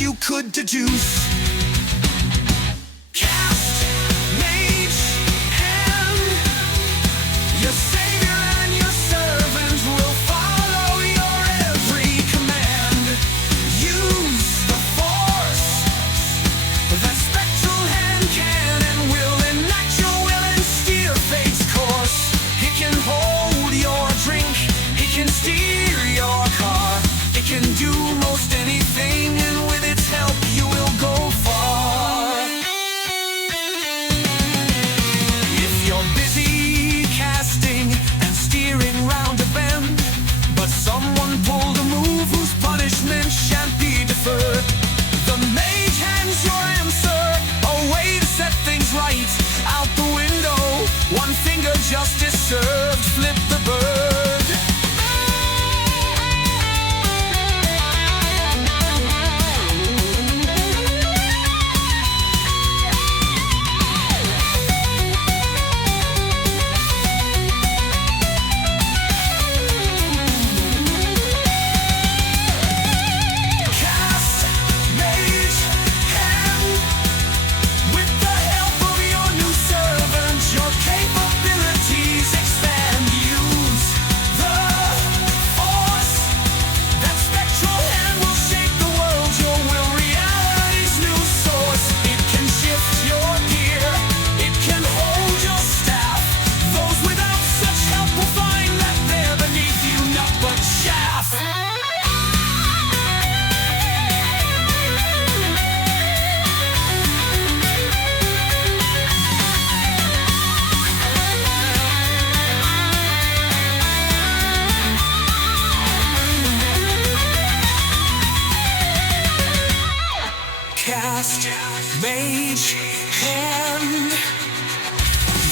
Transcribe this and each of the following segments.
you could deduce. Cast Mage Hand. Your savior and your servant will follow your every command. Use the force that spectral hand can, and will enact your will and steer fate's course. It can hold your drink, it can steer your car, it can do most anything, and with its help you will go far. If you're busy casting and steering round a bend, but someone pulled a move whose punishment shan't be deferred, the Mage Hand's your answer, a way to set things right. Out the window, one finger justice served, flip the bird. Cast Mage Hand. With the help of your new servant, your capabilities expand. Use the force. That spectral hand will shape the world. Your will, reality's new source. It can shift your gear, it can hold your staff. Those without such help will find that they're beneath you, not but chaff. Cast Mage Hand.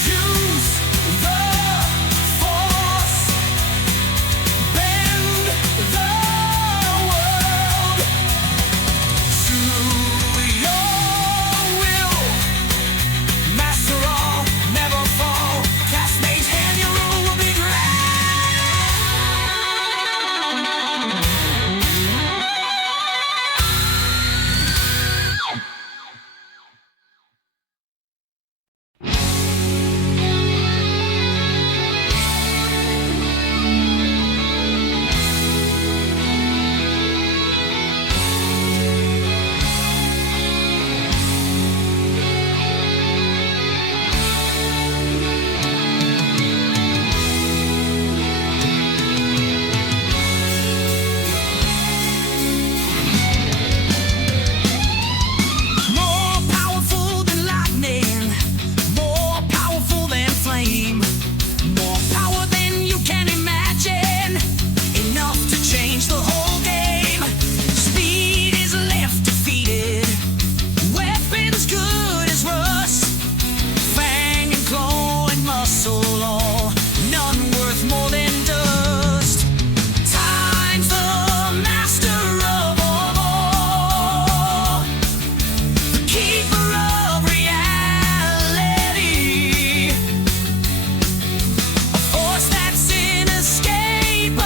Use the force. Bend the world to your will. Master all, never fall. Cast Mage Hand, your rule will be grand. More powerful than lightning, more powerful than flame, more power than you can imagine, enough to change the whole game. Speed is left defeated, weapons good as rust, fang and claw and muscle all, none worth more than dust. Time's the master of all, the keeper of reality, a force that's inescapable,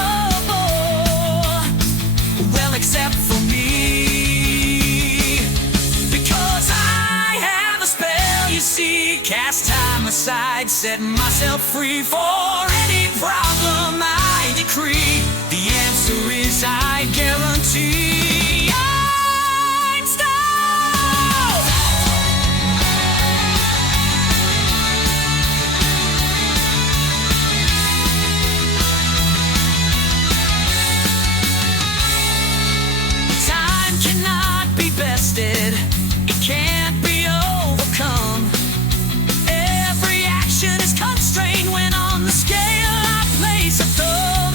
well, except for me, because I have a spell, you see. Cast time aside, set myself free for any problem I decree. The answer is, I guarantee, I'm stone. Time cannot be bested, it can't be overcome. Every action is constrained when on the scale I place a thumb.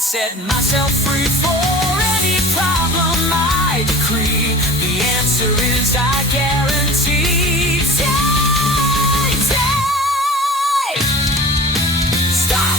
set myself free for any problem I decree. The answer is I guarantee. Stop.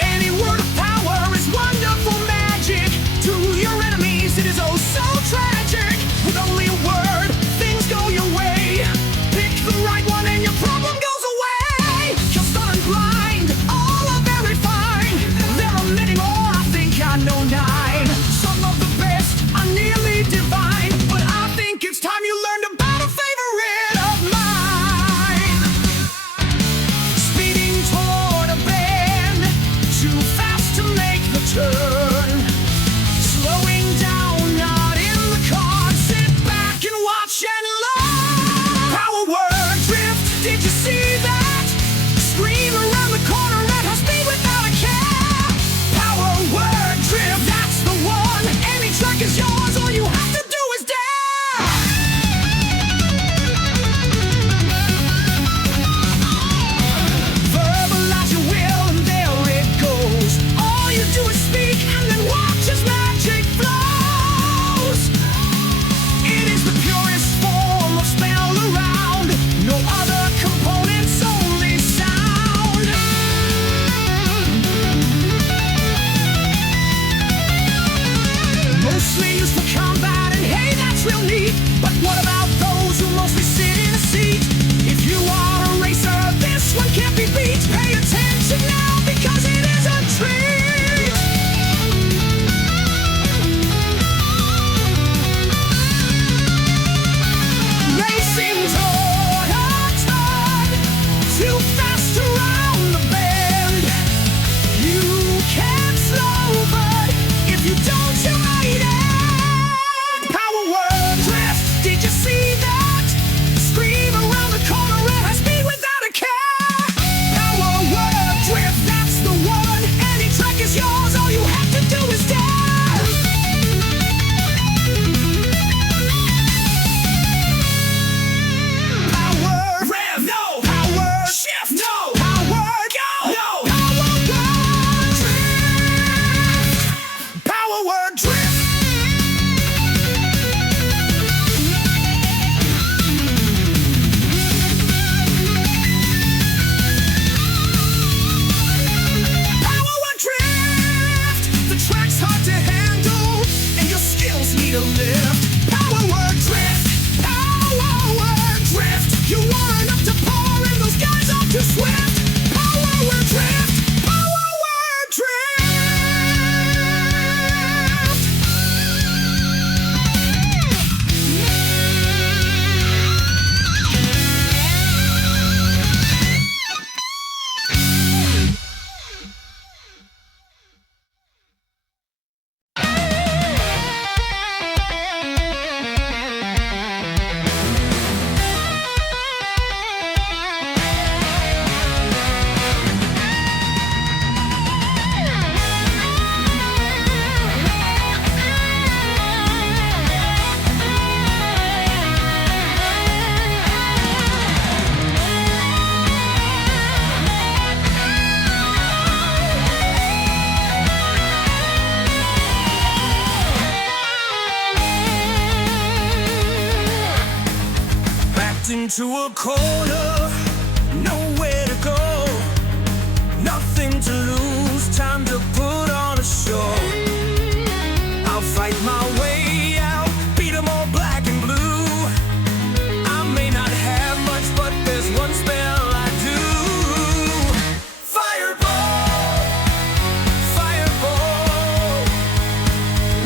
Any word of power is wonderful magic. To your enemies, it is oh so tragic. With only a word, things go your way. Pick the right one and your problem goes away. You're stunned blind, all are very fine. There are many more, I think I know 9. Some of the best are nearly divine, but I think it's time you learned about a favorite of mine. Speeding toward a bend, too fast to make the turn. Slowing down, not in the car. Sit back and watch and learn. Power word drift, did you see that? Scream around the corner at high speed without a care. Power word drift, that's the one. Any track is yours, all you have to do is dare. Verbalize your will and there it goes. All you do is speak and then watch as magic flows. It is the purest form of spell around. No other components, only sound. Mostly used for combat, and hey, that's real neat. But what about those who mostly sit in a seat? If you are a racer, this one can't be beat. Pay attention now because it is a treat. Racing toward a turn, too fast around the bend. You can't slow, but if you don't, you might end. Power word drift, did you see that? Scream around the corner at high speed without a care. Power word drift, that's the one. Any track is yours, all you have to do is dare. Power rev, no. Power shift, no. Power go, no. Power word drift. Power word drift. Power word drift. The track's hard to handle and your skills need a lift. Power word drift. Power word drift. You weren't up to par and those guys are too swift. Power word drift. Power word drift. Backed into a corner, nowhere to go. Nothing to lose, time to put on a show. I'll fight my way out, beat 'em all black and blue. I may not have much, but there's one spell I do. Fireball, fireball.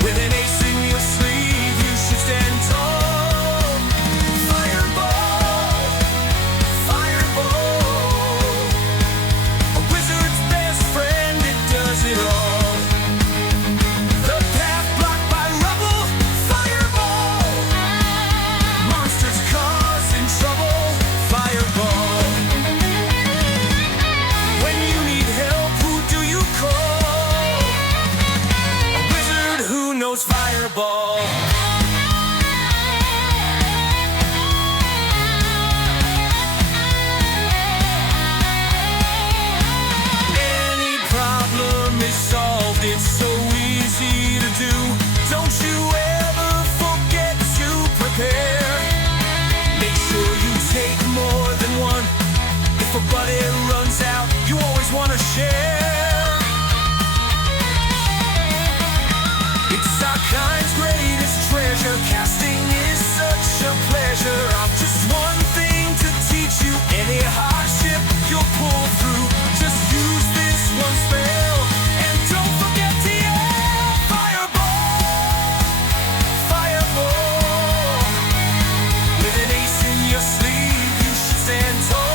With an ace in your sleeve, you should stand tall. Fireball, fireball. Any problem is solved, it's so easy to do. Don't you ever forget to prepare. Make sure you take more than one. If a buddy runs out, you always want to share. It's our kind's greatest treasure. Casting is such a pleasure. I've just one thing to teach you. Any hardship you'll pull through, just use this one spell. And don't forget to yell fireball, fireball. With an ace in your sleeve, you should stand tall.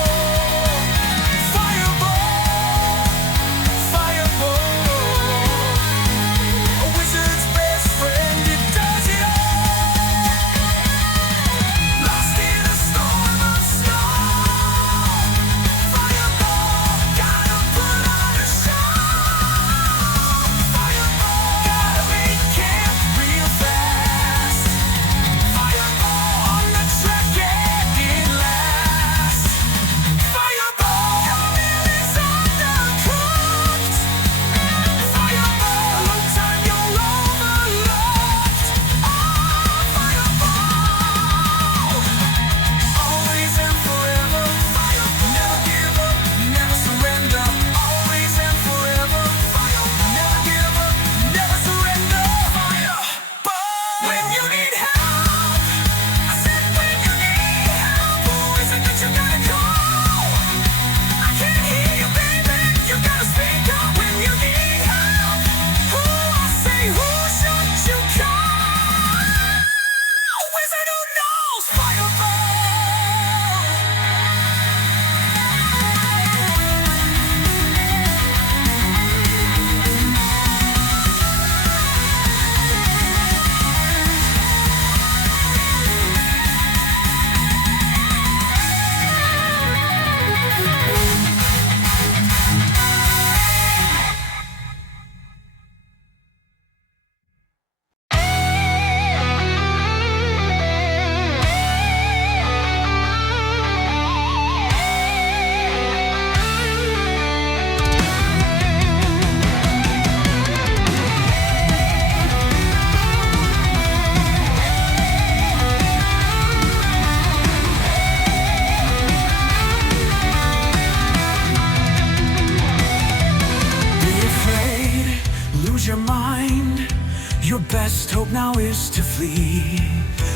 Your best hope now is to flee.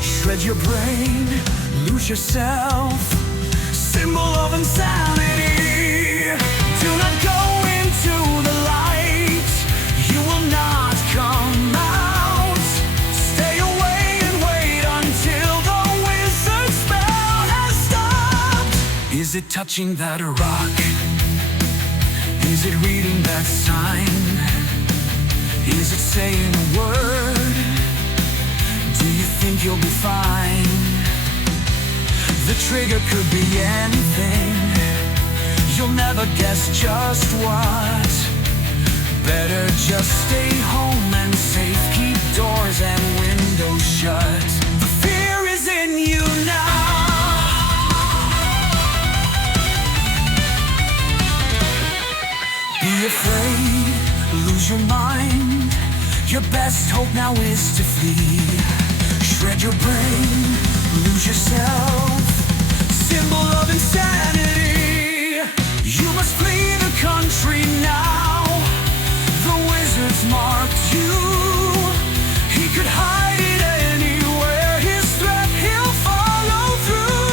Shred your brain, lose yourself. Symbol of insanity. Do not go into the light. You will not come out. Stay away and wait until the wizard's spell has stopped. Is it touching that rock? Is it reading that sign? Is it saying a word? Do you think you'll be fine? The trigger could be anything. You'll never guess just what. Better just stay home and safe. Keep doors and windows shut. The fear is in you now. Be afraid, lose your mind. Your best hope now is to flee. Shred your brain, lose yourself. Symbol of insanity. You must flee the country now. The wizard's marked you. He could hide it anywhere. His threat he'll follow through.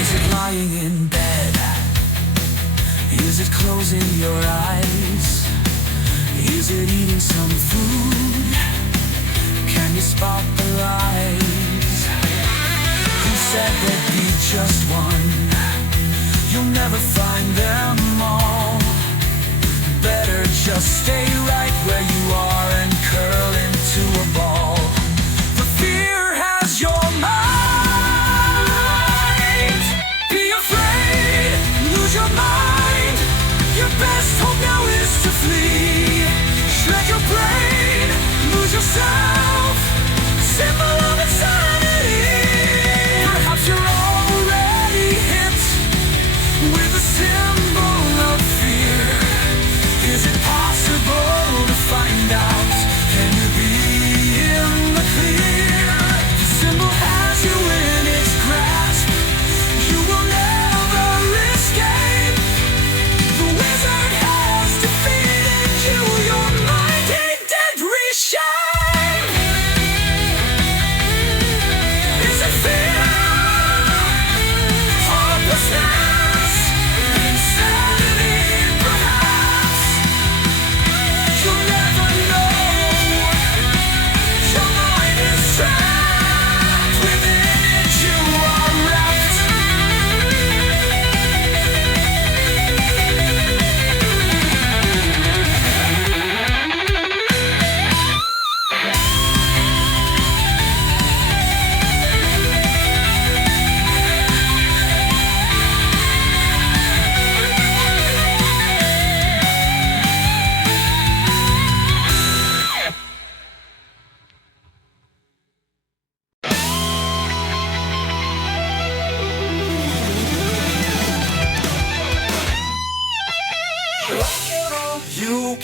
Is it lying in bed? Is it closing your eyes? Is it eating some food? Can you spot the lies? Who said there'd be just one? You'll never find them all. Better just stay right where you are and curl into a ball. The fear has your mind. Be afraid, lose your mind.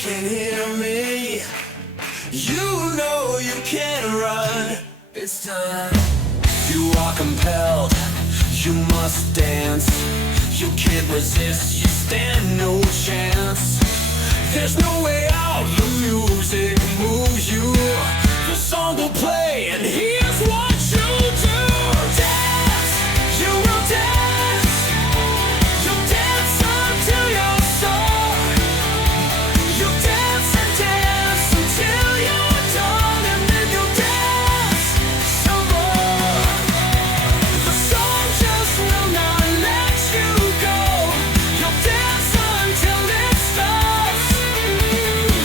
can hear me. You know you can't run. It's time. You are compelled. You must dance. You can't resist. You stand no chance. There's no way out. The music moves you. The song will play, and here's what you do. Dance. You will dance. You'll dance until you're sore. You'll dance and dance until you're done, and then you'll dance some more. The song just will not let you go. You'll dance until it stops.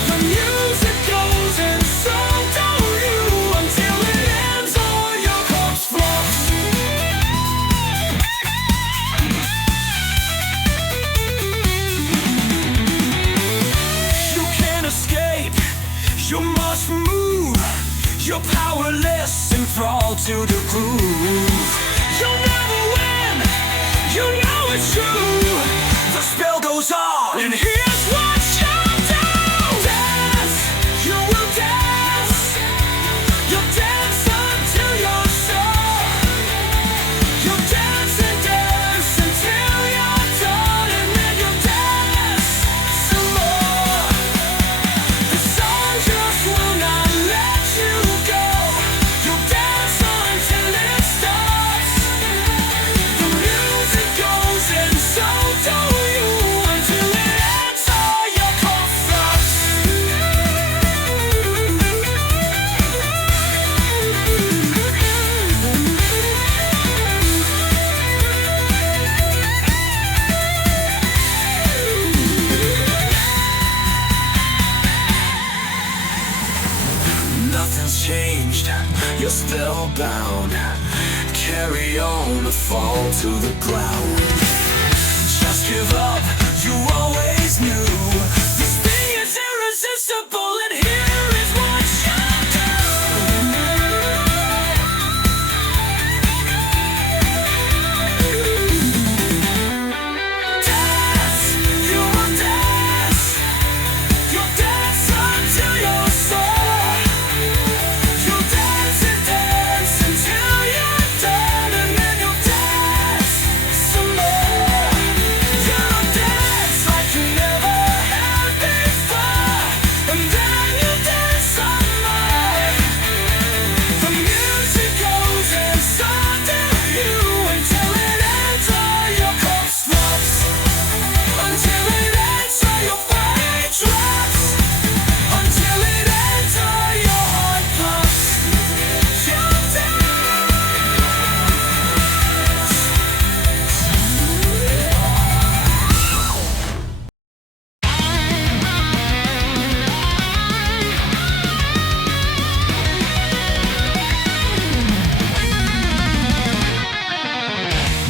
The music goes and so don't you, until it ends or your corpse floats. You can't escape, you must move. You're powerless, enthralled to the groove. You'll never win, you know it's true. The spell goes on, and here's what you'll do. Dance, you will dance. You'll dance until you're sore. You'll dance and dance until you're done, and then you'll dance some more. The song just will not let you go. You'll dance until it stops. The music goes and so do you, until it ends or your corpse floats. Nothing's changed, you're spellbound. Carry on or fall to the ground. Just give up, you always knew. This thing is irresistible, and here is what you'll do. Dance, you will dance. You'll dance until you're sore. You'll dance and dance until you're done, and then you'll dance some more. You'll dance like you never had before, and then you'll dance some more. The music goes and so do you, until it ends or your corpse floats. Until it ends or your brain drops. Until it ends or your heart pumps. You'll dance.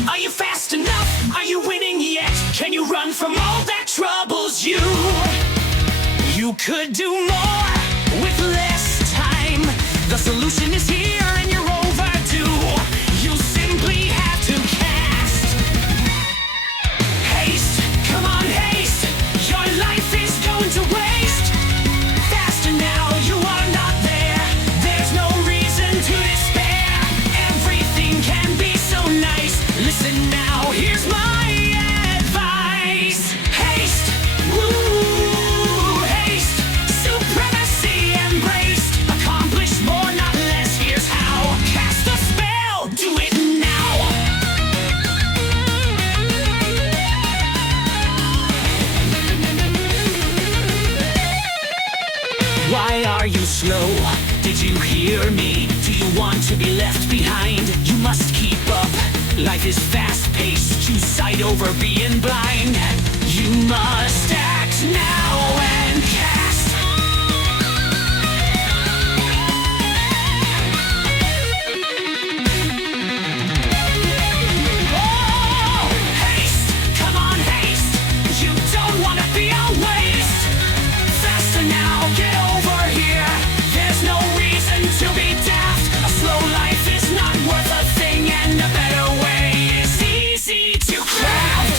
Are you fast enough? Are you winning yet? Can you run from all that troubles you? You could do more with less time. The solution is here and you're overdue. You simply have to cast Haste. Come on, haste. Your life is going to waste. Faster now, you are not there. There's no reason to despair. Everything can be so nice. Listen now, here's my advice. Haste, woo, haste. Supremacy embraced. Accomplish more, not less. Here's how. Cast a spell, do it now. Why are you slow? Did you hear me? Do you want to be left behind? You must keep up. Life is fast-paced. Choose sight over being blind. You must act now and cast. Oh, haste! Come on, haste! You don't want to be a waste. Faster now, get over here. There's no reason to be daft. A slow life is not worth a thing, and a better way is easy to craft.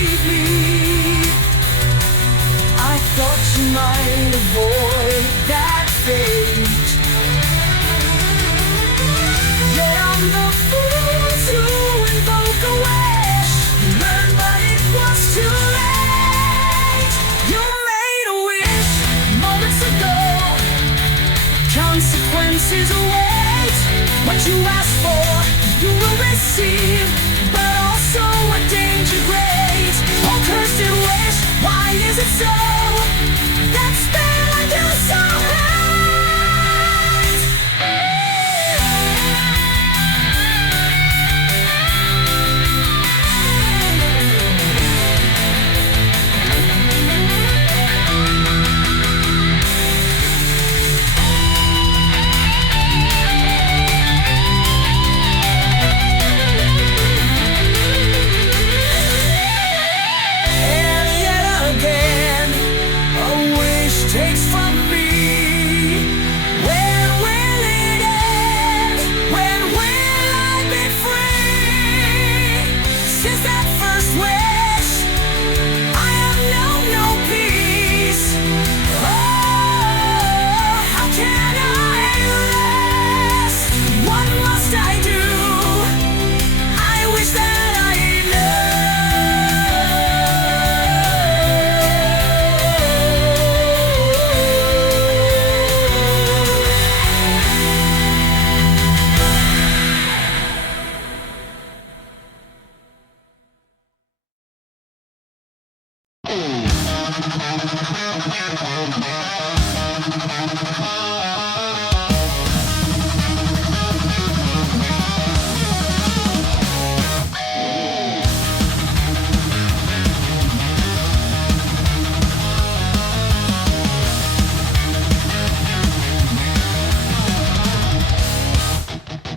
leave me. I thought you might avoid that fate. Yet I'm the fool to invoke a wish. You learned, but it was too late. You made a wish moments ago. Consequences await. What you ask for, you will receive, but also a danger great. Oh, cursed wish, why is it so? That spell I do so hate. Takes from me. When will it end? When will I be free? Since that first wish, I have known no peace. Oh, how can I rest? What must I do? I wish that I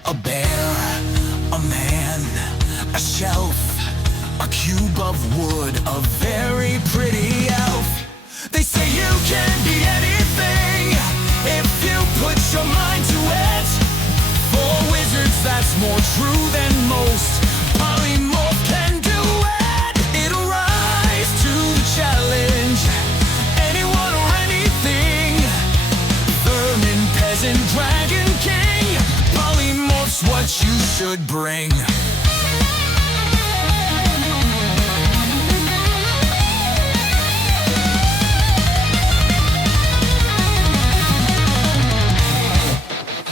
a bear, a man, a shelf, a cube of wood, a very pretty elf. They say you can be anything if you put your mind to it. For wizards, that's more true than most. Polymorph can do it. It'll rise to the challenge. Anyone or anything. Vermin, peasant, dragon, king. Polymorph's what you should bring.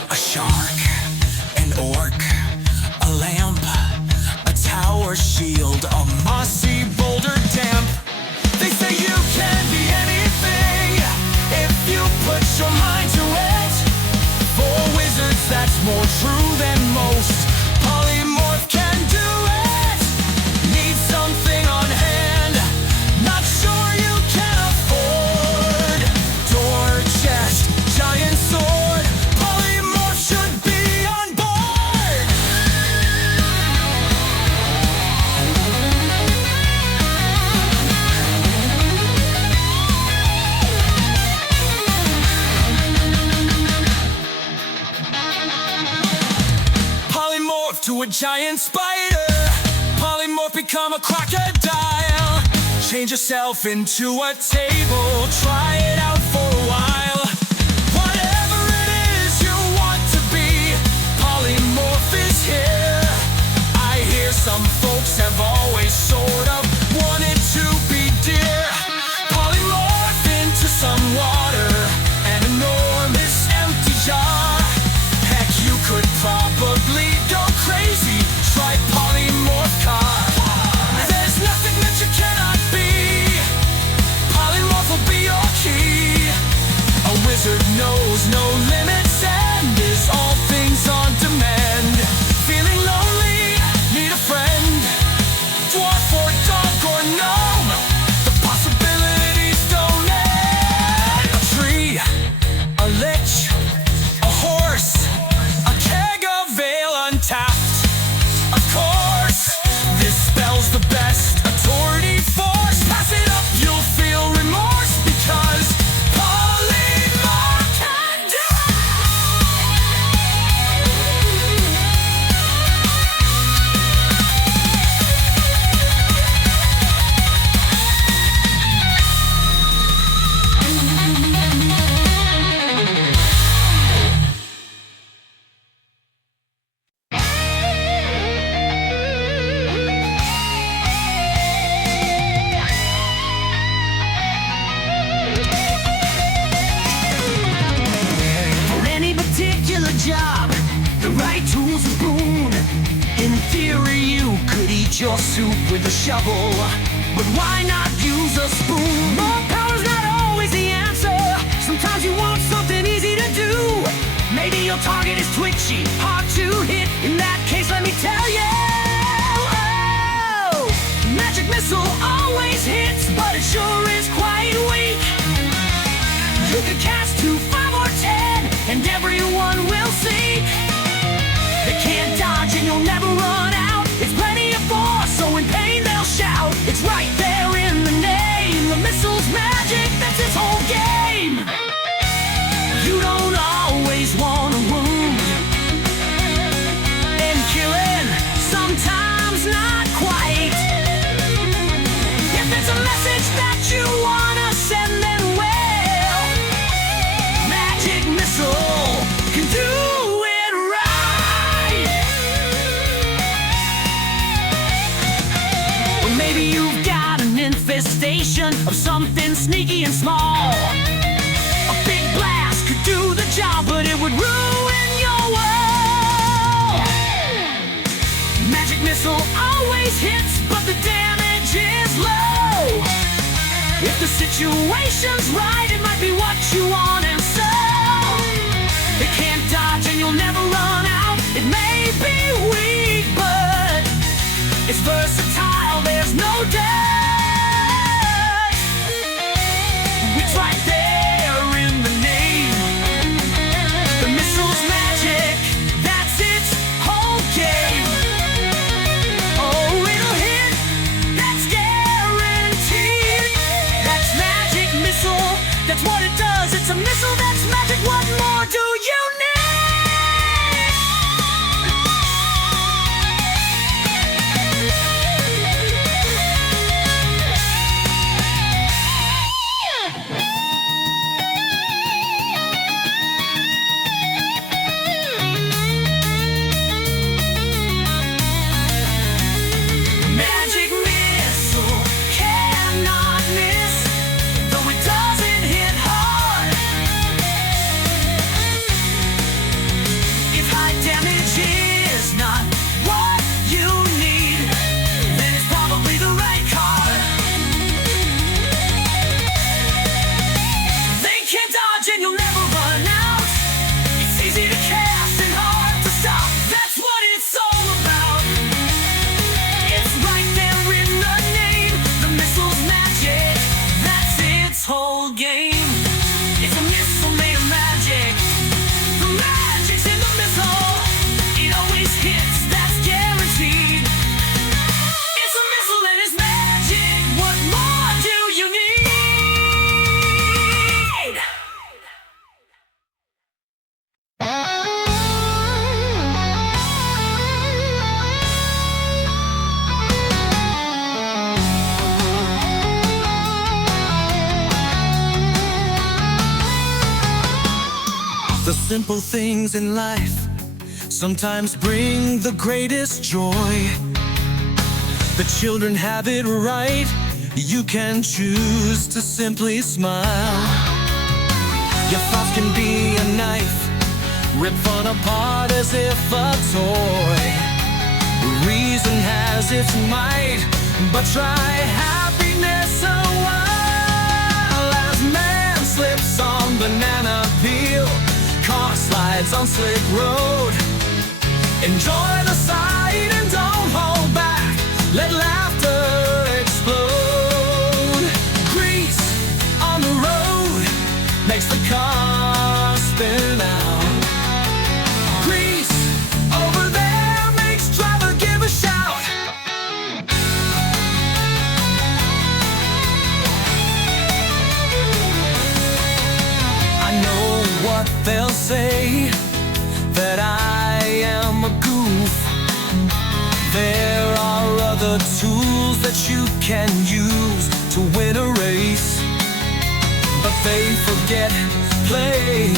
A shark, an orc, a lamp, a tower shield, a mossy boulder damp. They say you can be anything if you put your mind to it. For wizards, that's more true than most. Polymorph can do it. Need something on hand, not sure you can afford. Door, chest, giant sword. Polymorph should be on board. Polymorph to a giant spider. Polymorph become a crocodile. Change yourself into a table. Try it out for a while. Whatever it is you want to be, Polymorph is here. I hear some folks have always sort of wanted to be deer. Polymorph into some water, an enormous empty jar. Heck, you could probably go crazy. Try Polymorph car. There's nothing that you cannot be. Polymorph will be your key. job, the right tools and boon. In theory, you could eat your soup with a shovel, but why not use a spoon? More power's not always the answer. Sometimes you want something easy to do. Maybe your target is twitchy, hard to hit. In that case, let me tell you, oh, magic missile always hits, but it sure is quite weak. You could cast 2, 5, or 10, and everyone will see. They can't dodge and you'll never run out. It's plenty of force, so in pain they'll shout. It's right there in the name. The missile's magic, that's its whole game. You don't always want to wound, and killing, sometimes not quite. If it's a message that you wanna send, then well, magic missile can do it right. Or maybe you've got an infestation of something sneaky and small. A big blast could do the job, but it would ruin your world. Magic missile always hits, but the damage is low. If the situation's right, it might be what you want, and so it can't dodge and you'll never run out. It may be weak, but it's versatile, there's no doubt. It's right there in the name. The missile's magic, that's its whole game. Oh, it'll hit, that's guaranteed. That's magic missile, that's what it does. It's a missile that's magic, what more do you need? Magic missile cannot miss, though it doesn't hit hard. If high damage is not what you need, then it's probably the right card. They can't dodge and you'll never run out. It's easy to cast and hard to stop. That's what it's all about. It's right there in the name. The missile's magic, that's its whole game. It's a missile made of magic. The magic's in the missile. It always hits, that's guaranteed. It's a missile and it's magic. What more do you need? The simple things in life sometimes bring the greatest joy. The children have it right. You can choose to simply smile. Your thoughts can be a knife, rip fun apart as if a toy. Reason has its might, but try happiness a while. As man slips on banana peel, car slides on slick road. Enjoy the sight and don't hold back. Let laughter explode. Grease on the road makes the car spin out. Grease over there makes driver give a shout. I know what they'll say, that I am a goof. There are other tools that you can use to win a race, but they forget play.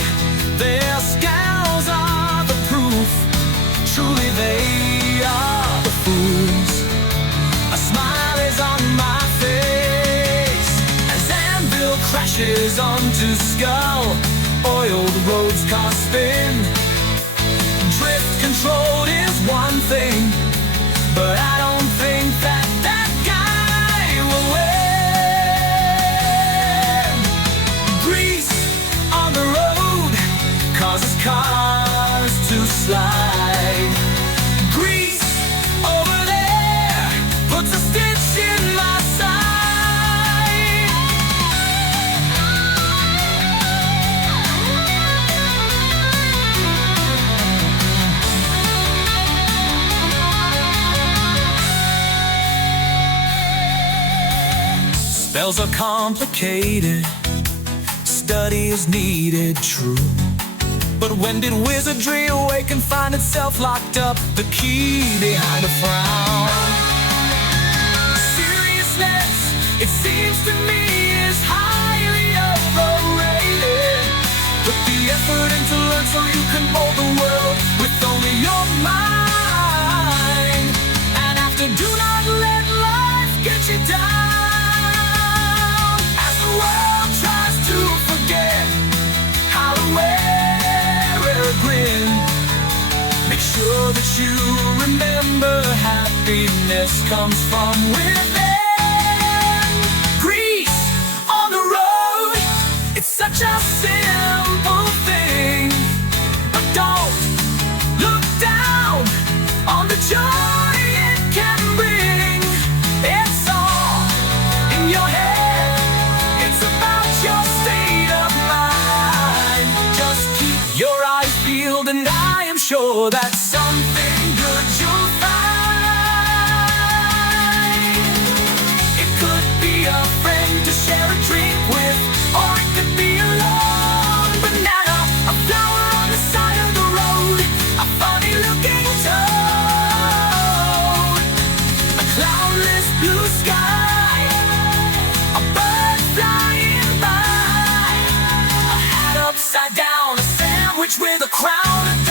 Their scowls are the proof. Truly they are the fools. A smile is on my face as anvil crashes onto skull. Oiled roads car spin. controlled is one thing, but I don't think that that guy will win. Grease on the road causes cars to slide. Grease over there puts a stitch in my side. Spells are complicated, study is needed, true. But when did wizardry awaken, find itself locked up, the key behind a frown? Seriousness, it seems to me, is highly overrated. Put the effort in to learn so you can mold the world with only your mind. And after, do not let life get you down. As the world tries to forget how to wear a grin, make sure that you remember happiness comes from within. Grease on the road, it's such a simple thing, but don't look down on the joy it can bring. It's all in your head, it's about your state of mind. Just keep your eyes peeled and I am sure that something good you'll find. It could be a friend to share a drink with, or it could be a long banana, a flower on the side of the road, a funny looking toad, a cloudless blue sky, a bird flying by, a hat upside down, a sandwich with a crown.